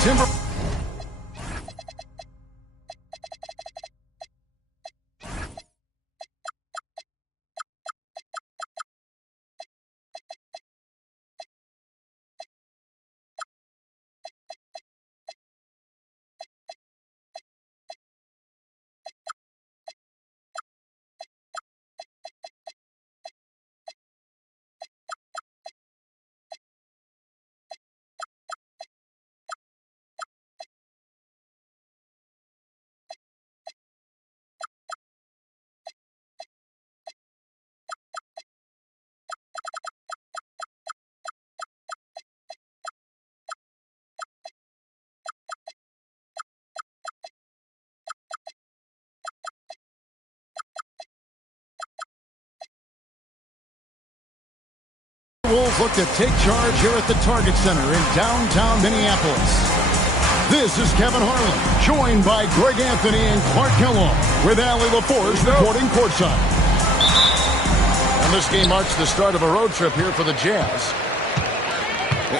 Timber. Wolves look to take charge here at the Target Center in downtown Minneapolis. This is Kevin Harlan, joined by Greg Anthony and Clark Kellogg, with Allie LaForce reporting courtside. And this game marks the start of a road trip here for the Jazz.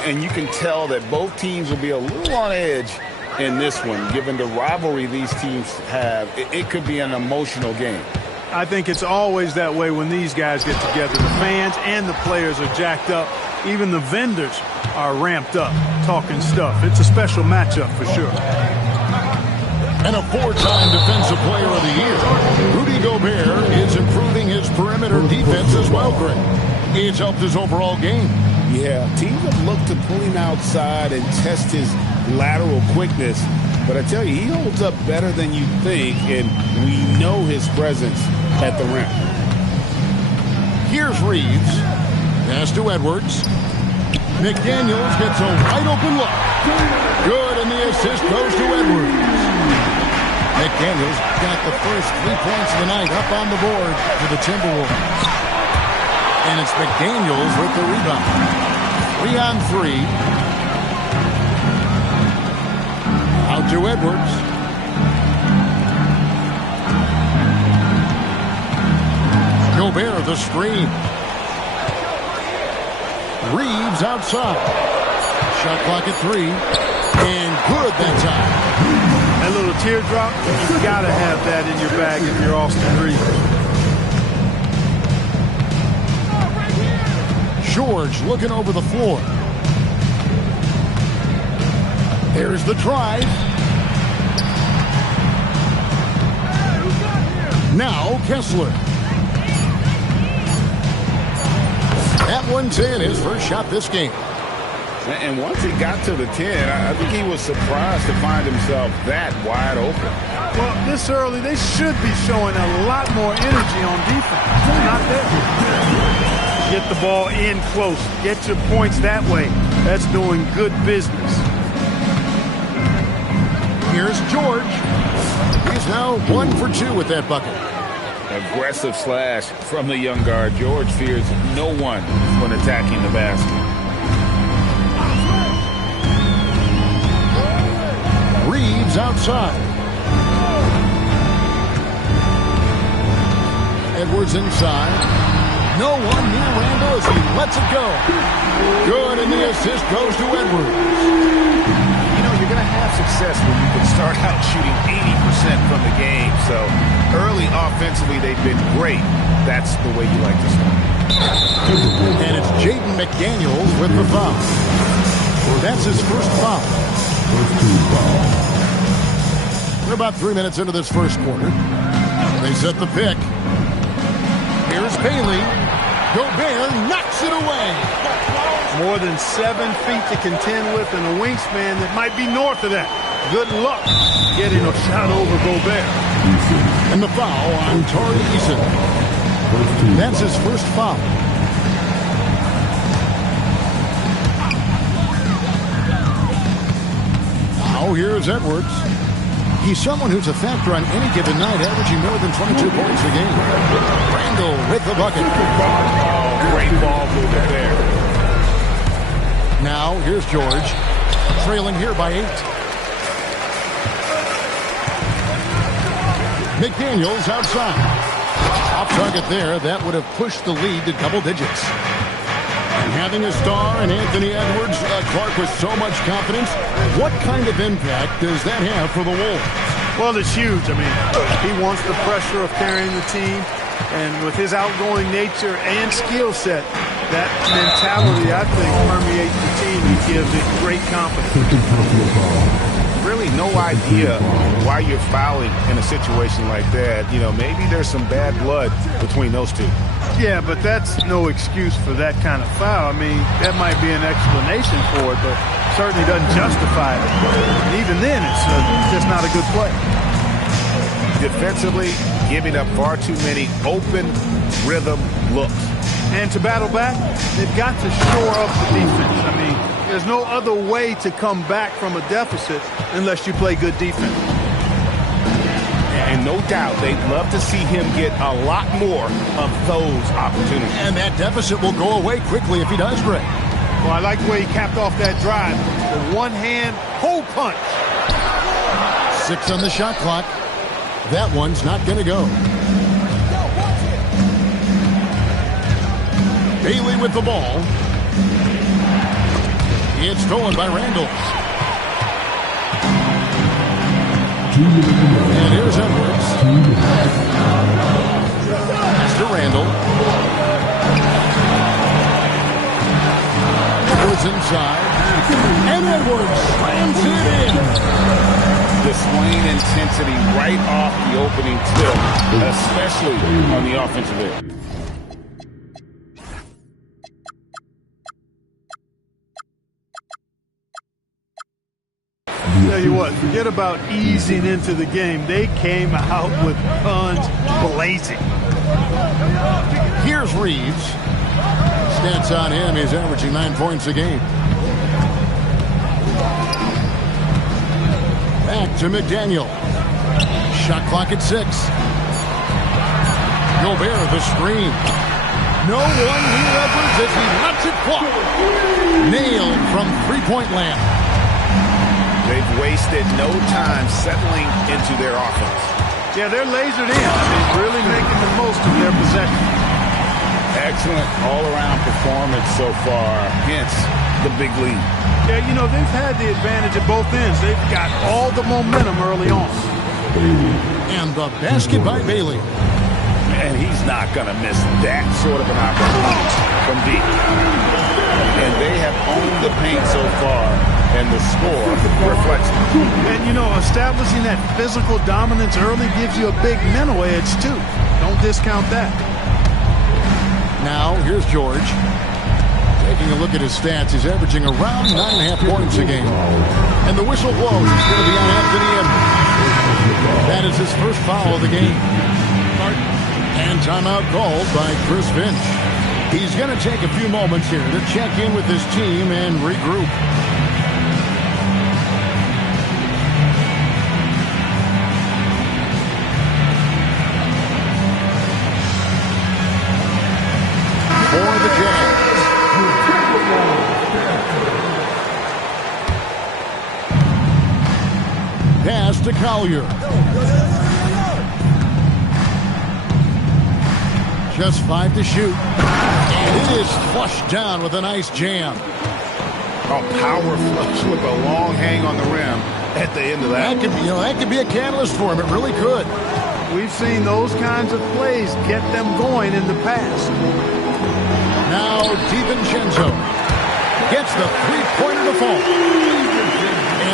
And you can tell that both teams will be a little on edge in this one, given the rivalry these teams have. It could be an emotional game. I think it's always that way when these guys get together. The fans and the players are jacked up. Even the vendors are ramped up, talking stuff. It's a special matchup for sure. And a four-time Defensive Player of the Year, Rudy Gobert is improving his perimeter defense as well, Greg. It's helped his overall game. Yeah, teams have looked to pull him outside and test his lateral quickness. But I tell you, he holds up better than you think, and we know his presence at the rim. Here's Reeves. Pass to Edwards. McDaniels gets a wide-open look. Good, and the assist goes to Edwards. McDaniels got the first 3 points of the night up on the board for the Timberwolves. And it's McDaniels with the rebound. 3-on-3. Out to Edwards. Gobert the screen. Reeves outside. Shot clock at 3. And good that time. That little teardrop, you've got to have that in your bag if you're Austin Reeves. George looking over the floor. There's the drive. Now Kessler. That one's in, his first shot this game. And once he got to the 10, I think he was surprised to find himself that wide open. Well, this early, they should be showing a lot more energy on defense. It's not there. Get the ball in close. Get your points that way. That's doing good business. Here's George. He's now 1 for 2 with that bucket. Aggressive slash from the young guard. George fears no one when attacking the basket. Reeves outside. Edwards inside. No one near Randall as he lets it go. Good, and the assist goes to Edwards. You're going to have success when you can start out shooting 80% from the game. So early offensively, they've been great. That's the way you like to start. And it's Jaden McDaniels with the foul. That's his first foul. We're about 3 minutes into this first quarter. They set the pick. Here's Bailey. Gobert knocks it away. More than 7 feet to contend with and a wingspan that might be north of that. Good luck getting a shot over Gobert. And the foul on Tari Eason. That's his first foul. Now here's Edwards. He's someone who's a factor on any given night, averaging more than 22 points a game. Randall with the bucket. Oh, great ball movement there. Now here's George, trailing here by 8. McDaniels outside. Off target there. That would have pushed the lead to double digits. And having a star in Anthony Edwards, Clark, with so much confidence, what kind of impact does that have for the Wolves? Well, it's huge. I mean, he wants the pressure of carrying the team, and with his outgoing nature and skill set, that mentality, I think, permeates the team. He gives it great confidence. Really no idea why you're fouling in a situation like that. You know, maybe there's some bad blood between those two. Yeah, but that's no excuse for that kind of foul. I mean, that might be an explanation for it, but certainly doesn't justify it. And even then, it's just not a good play. Defensively, giving up far too many open rhythm looks. And to battle back, they've got to shore up the defense. I mean, there's no other way to come back from a deficit unless you play good defense. And no doubt they'd love to see him get a lot more of those opportunities. And that deficit will go away quickly if he does, Greg. Well, I like the way he capped off that drive. The one-hand hole punch. 6 on the shot clock. That one's not going to go. Bailey with the ball. It's stolen by Randall. And here's Edwards. Pass to Randall. Edwards inside. And Edwards slams it in. Displaying intensity right off the opening tip, especially on the offensive end. Tell you what, forget about easing into the game. They came out with guns blazing. Here's Reeves. Stats on him, he's averaging 9 points a game. Back to McDaniel. Shot clock at 6. Gobert, the screen. No one near Edwards as he lets it fly. Nailed from three-point land. They've wasted no time settling into their offense. Yeah, they're lasered in. They're really making the most of their possession. Excellent all-around performance so far, hence the big lead. Yeah, you know, they've had the advantage at both ends. They've got all the momentum early on. And the basket by Bailey. And he's not going to miss that sort of an opportunity from deep. And they have owned the paint so far, and the score reflects it. And, you know, establishing that physical dominance early gives you a big mental edge, too. Don't discount that. Now, here's George. Taking a look at his stats, he's averaging around 9.5 points a game. And the whistle blows. It's going to be on Anthony Edwards. That is his first foul of the game. And timeout called by Chris Finch. He's going to take a few moments here to check in with his team and regroup. For the Jazz. Pass to Collier. Just 5 to shoot. And it is flushed down with a nice jam. A power flush with a long hang on the rim at the end of that. That could be a catalyst for him. It really could. We've seen those kinds of plays get them going in the past. Now DiVincenzo gets the three-pointer to fall.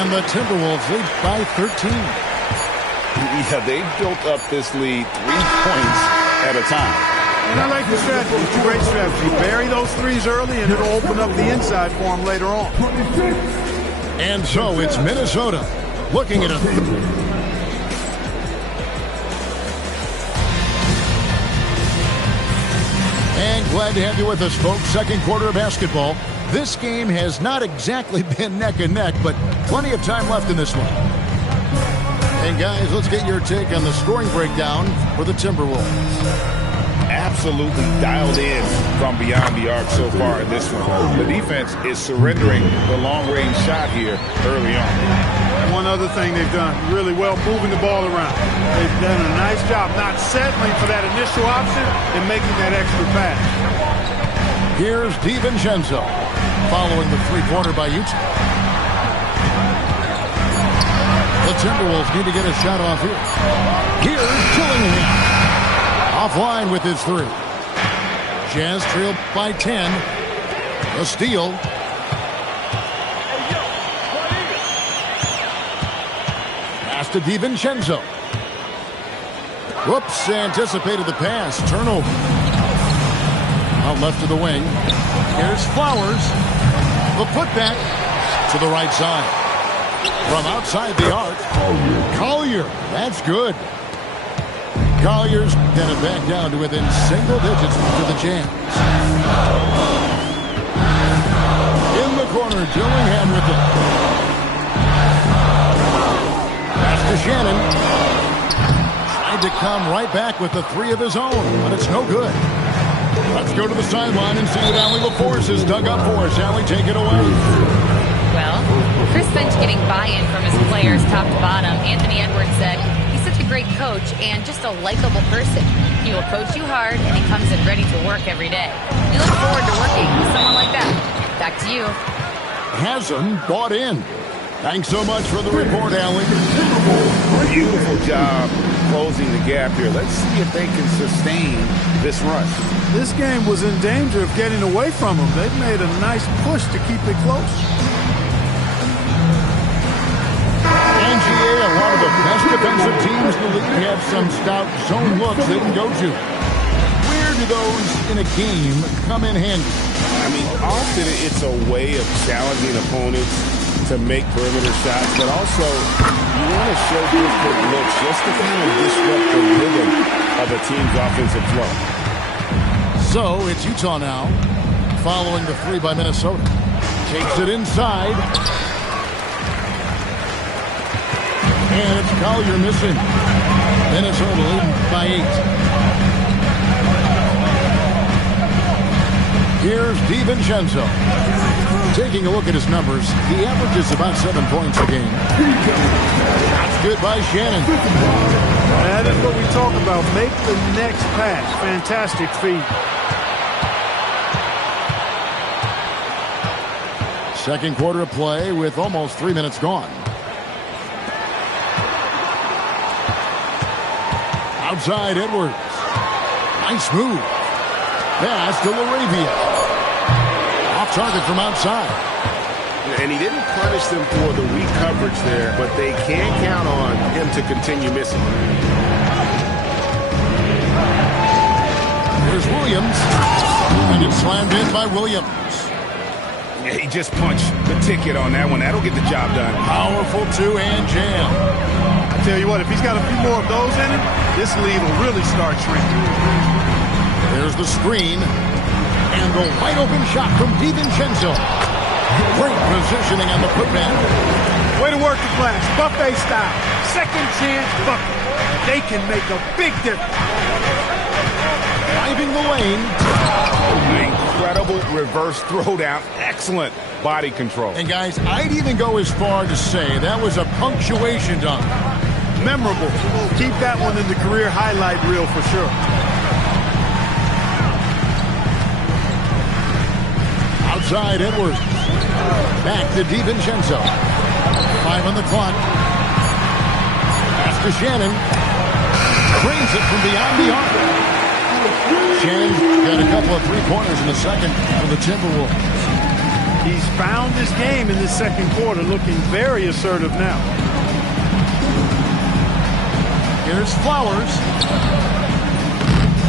And the Timberwolves lead by 13. Yeah, they've built up this lead 3 points at a time. And I like the strategy. It's a great strategy. Bury those threes early, and it'll open up the inside for them later on. And so it's Minnesota looking at a... And glad to have you with us, folks. Second quarter of basketball. This game has not exactly been neck and neck, but plenty of time left in this one. And guys, let's get your take on the scoring breakdown for the Timberwolves. Absolutely dialed in from beyond the arc so far in this one. The defense is surrendering the long-range shot here early on. One other thing they've done really well, moving the ball around. They've done a nice job not settling for that initial option and making that extra pass. Here's DiVincenzo following the three-pointer by Utah. The Timberwolves need to get a shot off here. Here's Dillingham. Offline with his three. Jazz trailed by 10. A steal. Pass to DiVincenzo. Whoops, anticipated the pass. Turnover. Out left to the wing. Here's Flowers. The putback to the right side. From outside the arc. Collier. That's good. Collier's got it back down to within single digits to the Jazz. In the corner, Dillingham with it. Pass to Shannon. Tried to come right back with the three of his own, but it's no good. Let's go to the sideline and see what Allie LaForce has dug up for us. Allie, take it away. Well, Chris Finch getting buy-in from his players top to bottom. Anthony Edwards said he's such a great coach and just a likable person. He will coach you hard, and he comes in ready to work every day. We look forward to working with someone like that. Back to you. Hasn't bought in. Thanks so much for the report, Allie. Beautiful job closing the gap here. Let's see if they can sustain this rush. This game was in danger of getting away from them. They've made a nice push to keep it close. NGA, a lot of the best defensive teams in the league have some stout zone looks they can go to. Where do those in a game come in handy? I mean, often it's a way of challenging opponents to make perimeter shots, but also you want to show different looks just to kind of disrupt the rhythm of a team's offensive flow. So it's Utah now, following the three by Minnesota. Takes it inside. And it's Collier missing. Minnesota leading by 8. Here's DiVincenzo. Taking a look at his numbers, he averages about 7 points a game. That's good by Shannon. That is what we talk about. Make the next pass. Fantastic feed. Second quarter of play with almost 3 minutes gone. Outside Edwards. Nice move. Pass to LaRavia. Off target from outside. And he didn't punish them for the weak coverage there, but they can count on him to continue missing. Here's Williams. And it's slammed in by Williams. Yeah, he just punched the ticket on that one. That'll get the job done. Powerful two-hand jam. I tell you what, if he's got a few more of those in him, this lead will really start shrinking. There's the screen. And the wide open shot from DiVincenzo. Great positioning on the putback. Way to work the glass. Buffet style. Second chance bucket. They can make a big difference. Driving the lane. Incredible reverse throwdown. Excellent body control. And guys, I'd even go as far to say that was a punctuation dunk. Memorable. Keep that one in the career highlight reel for sure. Outside Edwards. Back to DiVincenzo. 5 on the clock. Pass to Shannon. Brings it from beyond the arc. Shannon got a couple of three-pointers in the second for the Timberwolves. He's found his game in the second quarter, looking very assertive now. Here's Flowers.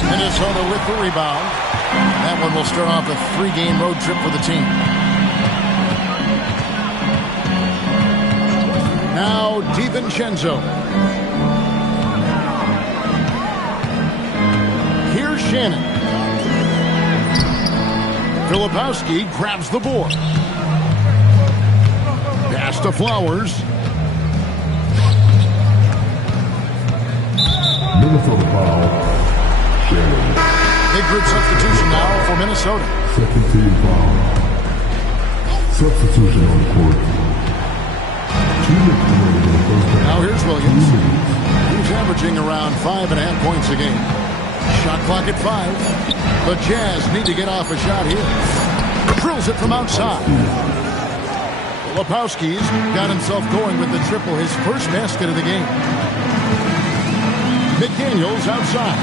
Minnesota with the rebound. That one will start off a 3-game road trip for the team. Now DiVincenzo. Here's Shannon. Filipowski grabs the board. Pass to Flowers. Minnesota foul. Shannon. Big group substitution now for Minnesota. Second team foul. Substitution on the court. Now here's Williams. He's averaging around 5.5 points a game. Shot clock at 5. The Jazz need to get off a shot here. Drills it from outside. Lepowski's got himself going with the triple, his first basket of the game. McDaniels outside.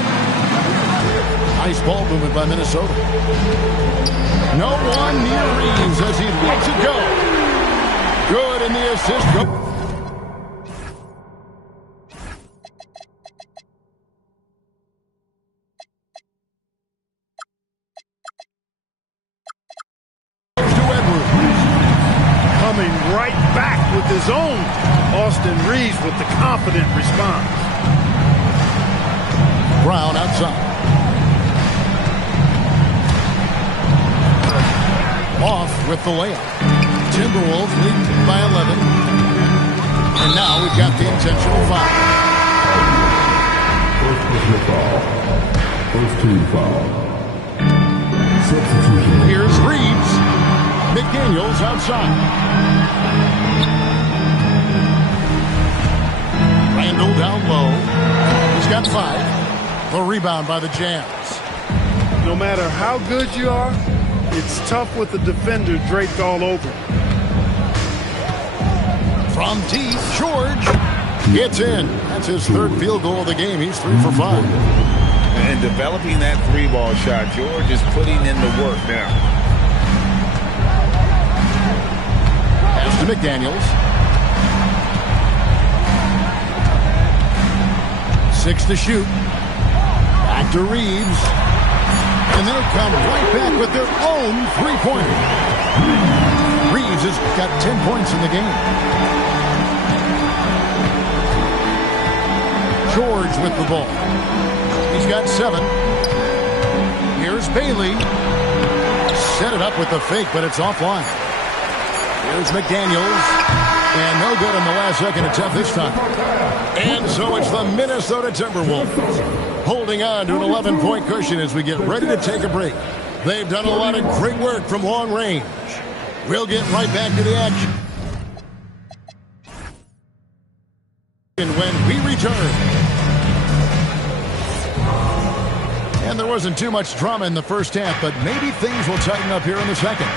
Nice ball movement by Minnesota. No one near Reeves as he lets it go. Good in the assist. Coming right back with his own. Austin Reeves with the confident response. Brown outside. Off with the layup. Timberwolves lead by 11. And now we've got the intentional foul. First personal foul. First team foul. Substitution. Here's Reeves. McDaniels outside. Randall down low. He's got 5. The rebound by the Jazz. No matter how good you are, it's tough with the defender draped all over. From deep, George gets in. That's his third field goal of the game. He's 3 for 5. And developing that 3-ball shot, George is putting in the work now. Pass to McDaniels. 6 to shoot. Back to Reeves. And they'll come right back with their own three-pointer. Reeves has got 10 points in the game. George with the ball. He's got 7. Here's Bailey. Set it up with the fake, but it's offline. Here's McDaniels. And no good on the last second attempt this time. And so it's the Minnesota Timberwolves holding on to an 11-point cushion as we get ready to take a break. They've done a lot of great work from long range. We'll get right back to the action. And when we return. And there wasn't too much drama in the first half, but maybe things will tighten up here in the second.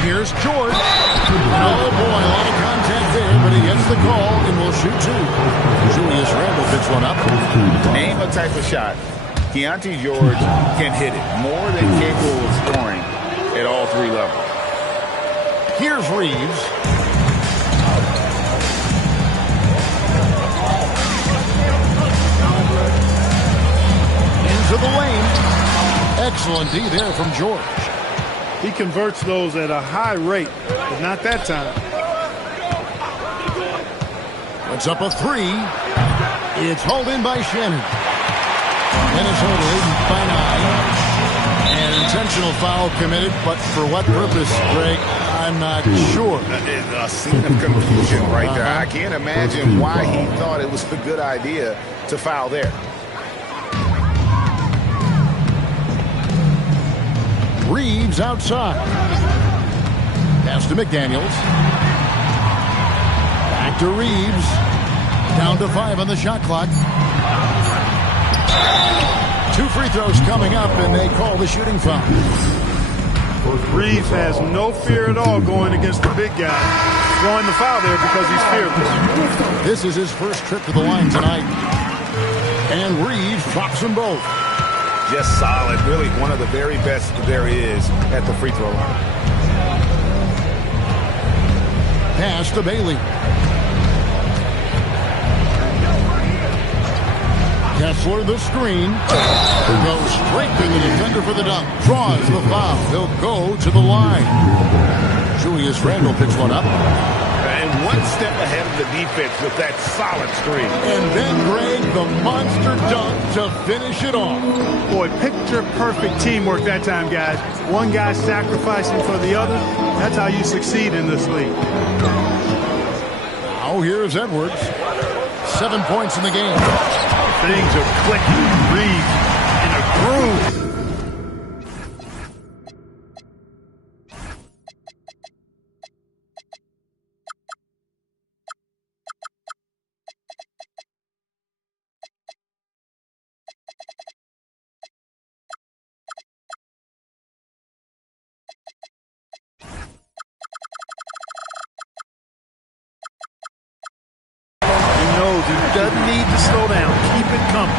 Here's George. Oh, boy, a lot of contact there, but he gets the call and will shoot 2. Julius Randle picks one up. Name a type of shot. Keontae George can hit it. More than capable of scoring at all 3 levels. Here's Reeves. Into the lane. Excellent D there from George. He converts those at a high rate, but not that time. Puts up a 3. It's hauled in by Shannon. Minnesota leading by 9. An intentional foul committed, but for what purpose, Greg? I'm not sure. A scene of confusion right there. I can't imagine why he thought it was a good idea to foul there. Reeves outside. Pass to McDaniels. Back to Reeves. Down to 5 on the shot clock. 2 free throws coming up, and they call the shooting foul. Reeves has no fear at all going against the big guy. Drawing the foul there because he's fearless. This is his first trip to the line tonight. And Reeves drops them both. Just solid. Really one of the very best there is at the free throw line. Pass to Bailey. Kessler the screen. Goes straight to the defender for the dunk. Draws the foul. He'll go to the line. Julius Randle picks one up. And one step ahead of the defense with that solid screen. And then, Greg, the monster dunk to finish it off. Boy, picture-perfect teamwork that time, guys. One guy sacrificing for the other. That's how you succeed in this league. Now here's Edwards. 7 points in the game. Things are clicking. Reeves in a groove. doesn't need to slow down. Keep it coming.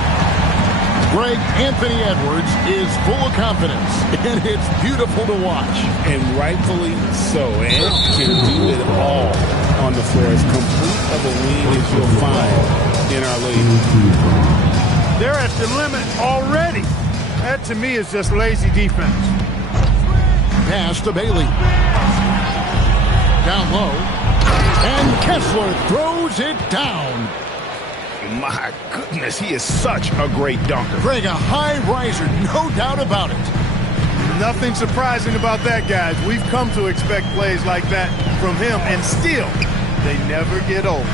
Greg, Anthony Edwards is full of confidence, and it's beautiful to watch. And rightfully so. Ed can do it all on the floor. As complete of a wing as you'll find in our league. They're at the limit already. That, to me, is just lazy defense. Pass to Bailey. Down low. And Kessler throws it down. My goodness, he is such a great dunker. Greg, a high riser, no doubt about it. Nothing surprising about that, guys. We've come to expect plays like that from him, and still, they never get old.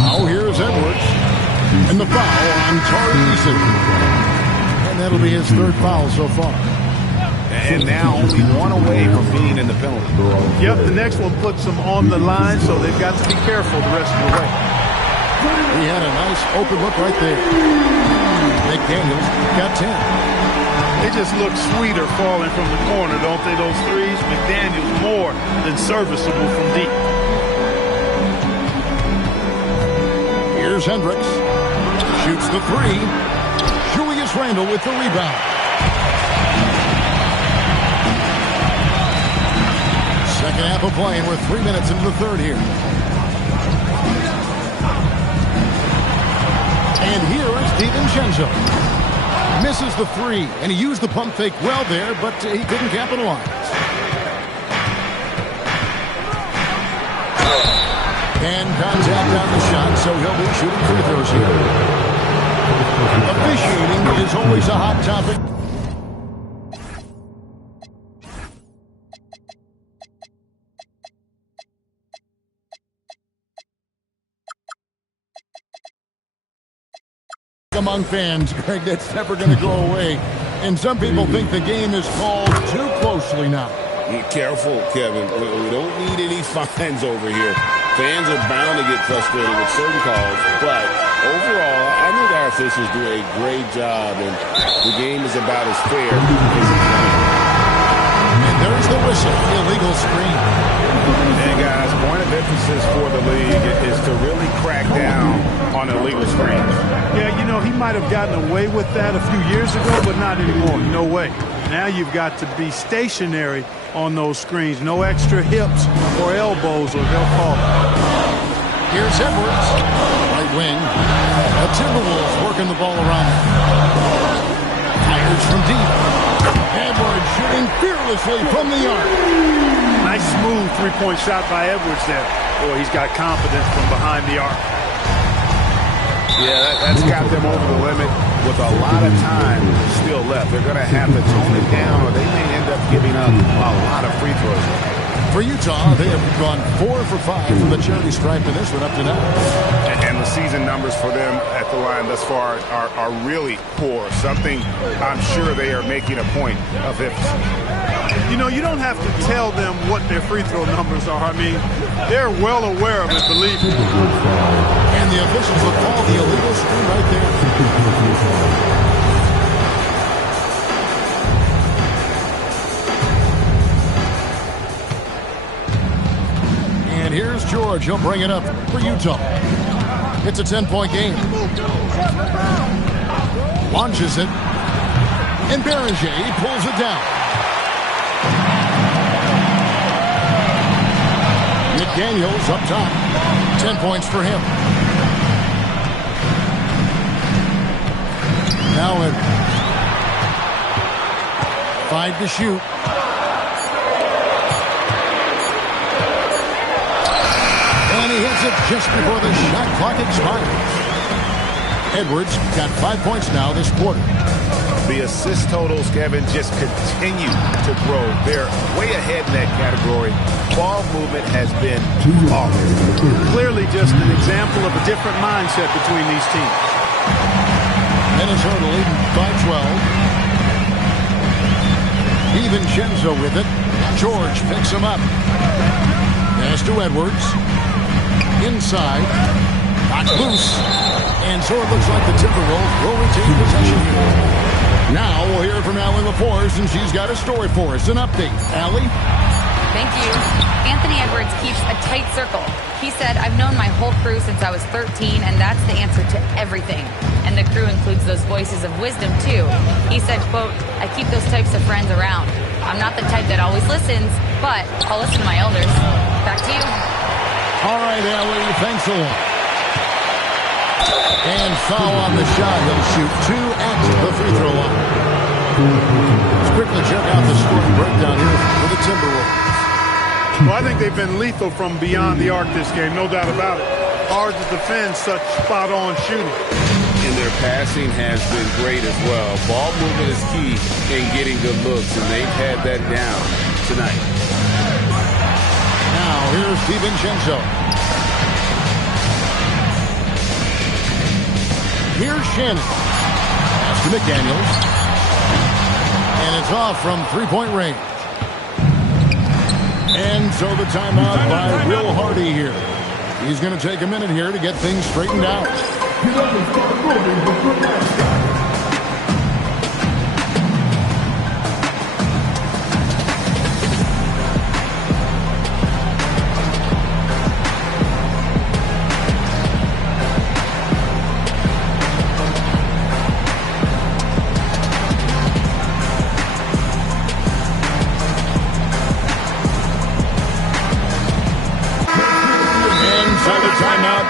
Now here's Edwards. And the foul on Tari Eason. And that'll be his third foul so far. And now only one away from being in the penalty. Yep, the next one puts them on the line, so they've got to be careful the rest of the way. He had a nice open look right there. McDaniels got 10. They just look sweeter falling from the corner, don't they, those threes? McDaniels more than serviceable from deep. Here's Hendricks. Shoots the three. Julius Randle with the rebound. Second half of play, and we're 3 minutes into the third here. And here is DiVincenzo. Misses the three, and he used the pump fake well there, but he couldn't capitalize. And contact on the shot, so he'll be shooting free throws here. Officiating is always a hot topic. Among fans, Greg, that's never going to go away. And some people think the game is called too closely now. Careful, Kevin. We don't need any fines over here. Fans are bound to get frustrated with certain calls, but overall, I think our officials do a great job, and the game is about as fair as it can be. And there's the whistle, illegal screen. And guys, point of emphasis for the league is to really crack down on illegal screens. Yeah, you know, he might have gotten away with that a few years ago, but not anymore. No way. Now you've got to be stationary on those screens. No extra hips or elbows, or they'll call it. Here's Edwards. Right wing. The Timberwolves working the ball around. Fires from deep. Edwards shooting fearlessly from the arc. Nice smooth three-point shot by Edwards there. Boy, he's got confidence from behind the arc. Yeah, that's got them over the limit with a lot of time still left. They're going to have to tone it down, or they may end up giving up a lot of free throws. For Utah, they have gone 4 for 5 from the charity stripe in this one up to now. And the season numbers for them at the line thus far are really poor. Something I'm sure they are making a point of emphasis. You know, you don't have to tell them what their free throw numbers are. I mean, they're well aware of it, believe me. And the officials will call the illegal screen right there. And here's George. He'll bring it up for Utah. It's a 10-point game. Launches it. And Beringer pulls it down. McDaniels up top. 10 points for him. Now in 5 to shoot. And he hits it just before the shot clock expires. Edwards got 5 points now this quarter. The assist totals, Kevin, just continue to grow. They're way ahead in that category. Ball movement has been off. Clearly just an example of a different mindset between these teams. Minnesota leading by 12. DiVincenzo with it. George picks him up. Pass to Edwards. Inside. Knocked loose. And so it looks like the Timberwolves will retain possession here. Now we'll hear from Allie LaForce, and she's got a story for us. An update. Allie? Thank you. Anthony Edwards keeps a tight circle. He said, I've known my whole crew since I was 13, and that's the answer to everything. And the crew includes those voices of wisdom, too. He said, quote, I keep those types of friends around. I'm not the type that always listens, but I'll listen to my elders. Back to you. All right, Ellie, thanks a lot. And foul on the shot. He'll shoot 2 at the free throw line. Let's quickly check out the scoring breakdown here for the Timberwolves. Well, I think they've been lethal from beyond the arc this game, no doubt about it. Hard to defend such spot-on shooting. And their passing has been great as well. Ball movement is key in getting good looks, and they've had that down tonight. Now, here's DiVincenzo. Here's Shannon. Pass to McDaniels. And it's off from three-point range. And so the timeout by Will Hardy here. He's going to take a minute here to get things straightened out.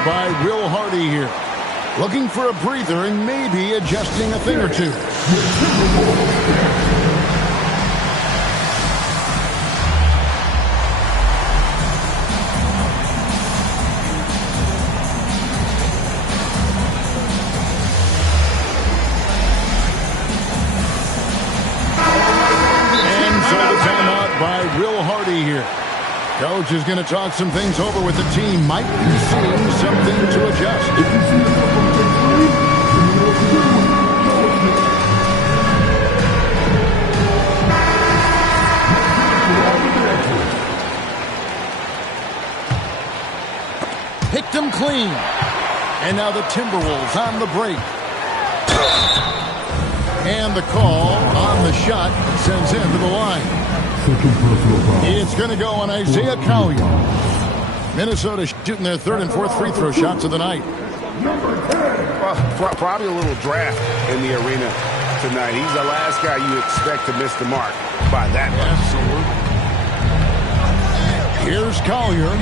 By Will Hardy here. Looking for a breather and maybe adjusting a thing or two. And so the timeout by Will Hardy here. Coach is going to talk some things over with the team. Might be seeing something to adjust. Picked him clean. And now the Timberwolves on the break. And the call on the shot sends him to the line. It's going to go on Isaiah Collier. Minnesota shooting their third and fourth free throw shots of the night. Well, probably a little draft in the arena tonight. He's the last guy you expect to miss the mark by that much. Absolutely. Here's Collier.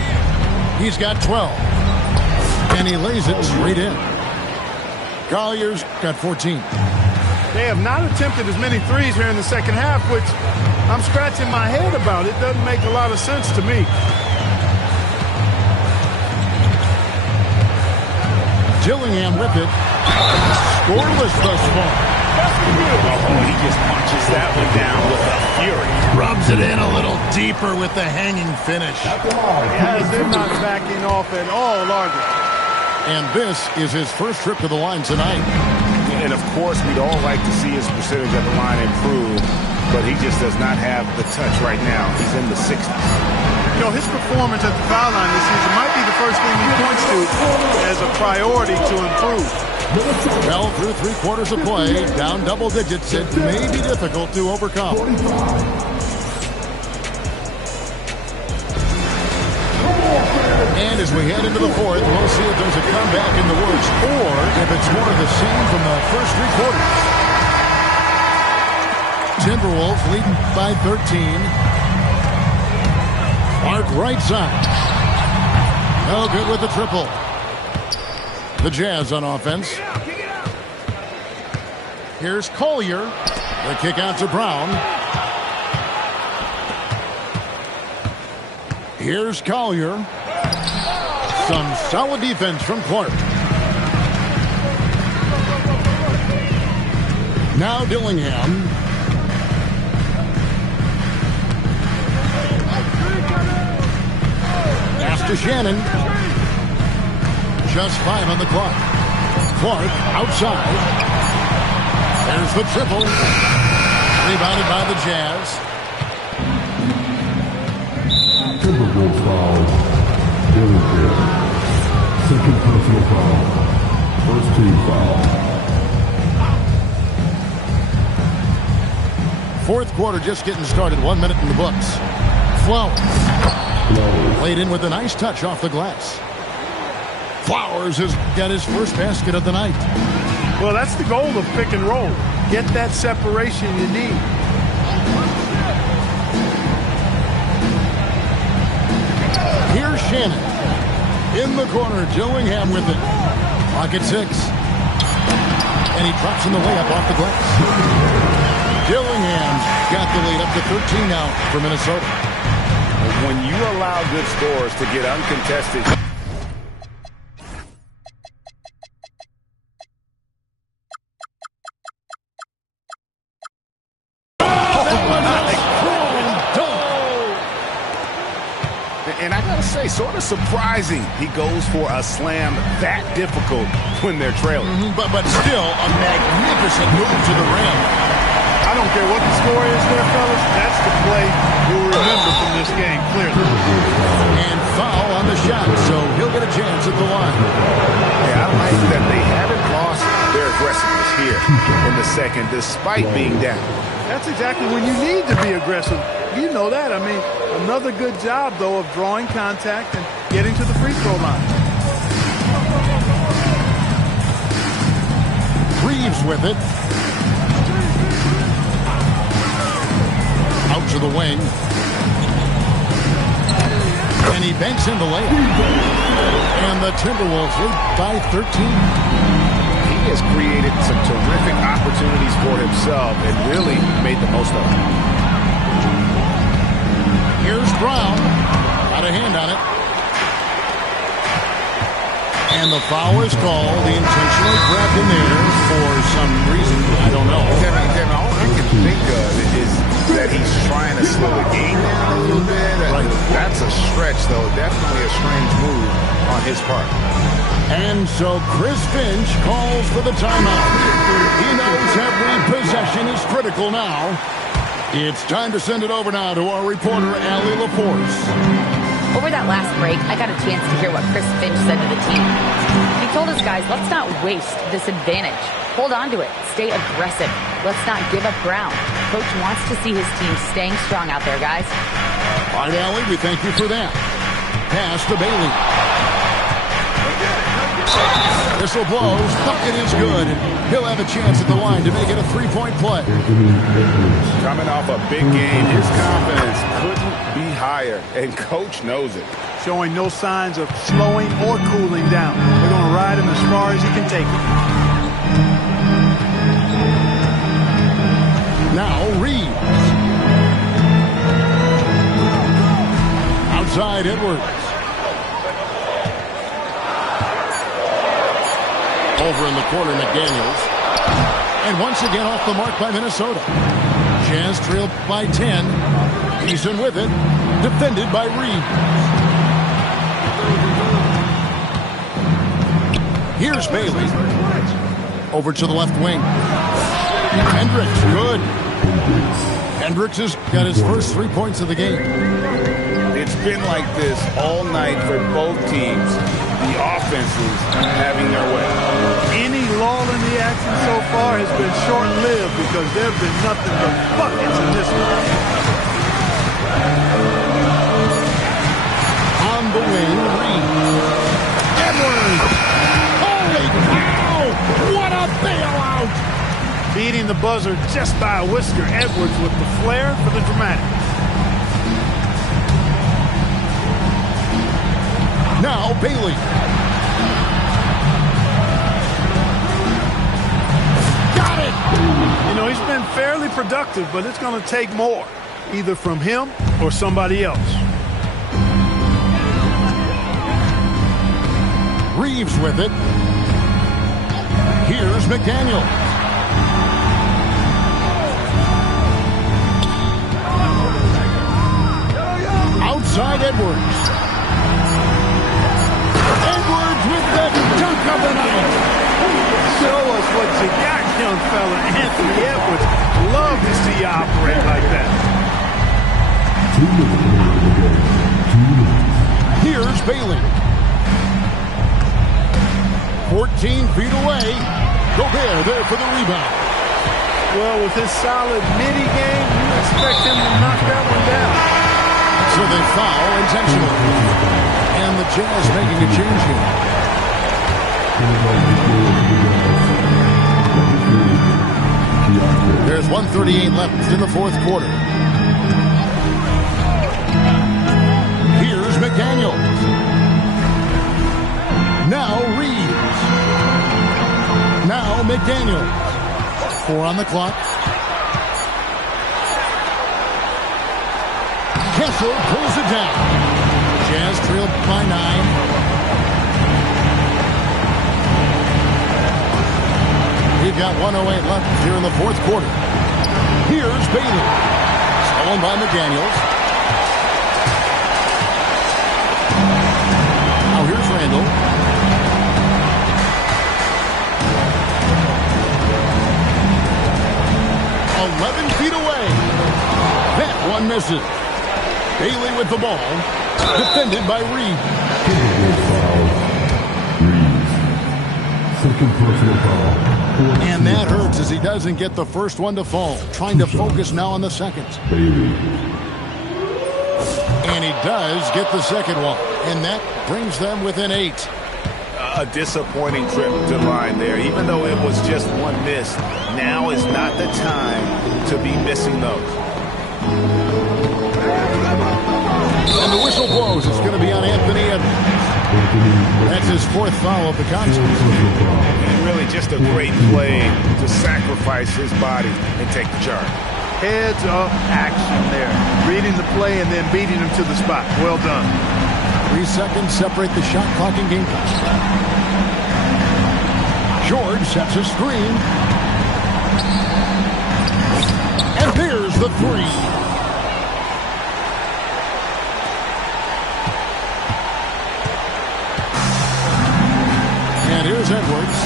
He's got 12. And he lays it straight in. Collier's got 14. They have not attempted as many threes here in the second half, which I'm scratching my head about. It doesn't make a lot of sense to me. Dillingham with it. Scoreless thus far. Oh, he just punches that one down with a fury. Rubs it in a little deeper with the hanging finish. As they're not backing off at all, are they? And this is his first trip to the line tonight. And, of course, we'd all like to see his percentage at the line improve, but he just does not have the touch right now. He's in the 60s. You know, his performance at the foul line this season might be the first thing he points to as a priority to improve. Well, through 3/4 of play, down double digits, it may be difficult to overcome. And as we head into the fourth, we'll see if there's a comeback in the works or if it's more of the same from the first 3 quarters. Timberwolves leading by 13. Clark right side. No good with the triple. The Jazz on offense. Here's Collier. The kick out to Brown. Here's Collier. Some solid defense from Clark. Now Dillingham. Pass to Shannon. Just 5 on the clock. Clark outside. There's the triple. Rebounded by the Jazz. Timberwolves foul. Second personal foul. First team foul. Fourth quarter just getting started. 1 minute in the books. Flowers. Played in with a nice touch off the glass. Flowers has got his first basket of the night. Well, that's the goal of pick and roll. Get that separation you need. Here's Shannon. In the corner, Dillingham with it. Pocket 6. And he drops in the layup off the glass. Dillingham's got the lead up to 13 now for Minnesota. When you allow good scores to get uncontested. And I gotta say, sort of surprising he goes for a slam that difficult when they're trailing. But still a magnificent move to the rim. I don't care what the score is there, fellas. That's the play you'll remember from this game, clearly. And foul on the shot, so he'll get a chance at the line. Yeah, I like that they haven't lost their aggressiveness here in the second, despite being down. That's exactly when you need to be aggressive. You know that. I mean, another good job, though, of drawing contact and getting to the free throw line. Reeves with it. Out to the wing. And he banks in the layup. And the Timberwolves lead by 13. He has created some terrific opportunities for himself and really made the most of them. Here's Brown. Got a hand on it. And the foul is called. He intentionally grabbed him there for some reason. I don't know. Kevin, all I can think of is that he's trying to slow the game down a little bit. Right. That's a stretch, though. Definitely a strange move on his part. And so Chris Finch calls for the timeout. He knows every possession is critical now. It's time to send it over now to our reporter, Allie LaForce. Over that last break, I got a chance to hear what Chris Finch said to the team. He told his guys, let's not waste this advantage. Hold on to it. Stay aggressive. Let's not give up ground. Coach wants to see his team staying strong out there, guys. All right, Allie, we thank you for that. Pass to Bailey. Whistle blows. Bucket is good. He'll have a chance at the line to make it a three-point play. Coming off a big game, his confidence couldn't be higher, and Coach knows it. Showing no signs of slowing or cooling down. They're going to ride him as far as he can take it. Now Reeves. Outside Edwards. Over in the corner, McDaniels. And once again off the mark by Minnesota. Jazz trailed by 10. Eason with it. Defended by Reeves. Here's Bailey. Over to the left wing. Hendricks, good. Hendricks has got his first 3 points of the game. It's been like this all night for both teams. The offenses having their way. Any lull in the action so far has been short-lived because there have been nothing but buckets in this one. On the wing, Reeves. Edwards! Holy cow! What a bailout! Beating the buzzer just by a whisker. Edwards with the flair for the dramatic. Now Bailey. Got it! You know, he's been fairly productive, but it's going to take more, either from him or somebody else. Reeves with it. Here's McDaniel. Outside Edwards. Edwards with the dunk of the night. Show us what you got, young fella. Anthony Edwards. Love to see you operate like that. Here's Bailey. 14 feet away. Gobert there for the rebound. Well, with his solid midi game, you expect him to knock that one down. So they foul intentionally. And the Jazz making a change here. There's 1:38 left in the fourth quarter. Here's McDaniels. Now Reeves. Now McDaniels. 4 on the clock. Kessler pulls it down. Jazz trailed by 9. We've got 1:08 left here in the fourth quarter. Here's Bailey. Stolen by McDaniels. Now here's Randall. Feet away. That one misses. Bailey with the ball. Defended by Reeves. Second personal foul. And that hurts as he doesn't get the first one to fall. Trying to focus now on the second. Bailey. And he does get the second one. And that brings them within 8. A disappointing trip to line there. Even though it was just one miss, now is not the time to be missing those. And the whistle blows. It's going to be on Anthony Edwards. That's his 4th foul of the contest. And really just a great play to sacrifice his body and take the charge. Heads up action there. Reading the play and then beating him to the spot. Well done. 3 seconds separate the shot clock and game clock. George sets a screen. And there's the 3. And here's Edwards.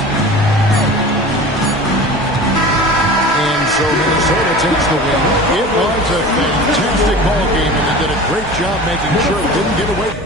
And so Minnesota takes the win. It was a fantastic ball game, and they did a great job making sure it didn't get away.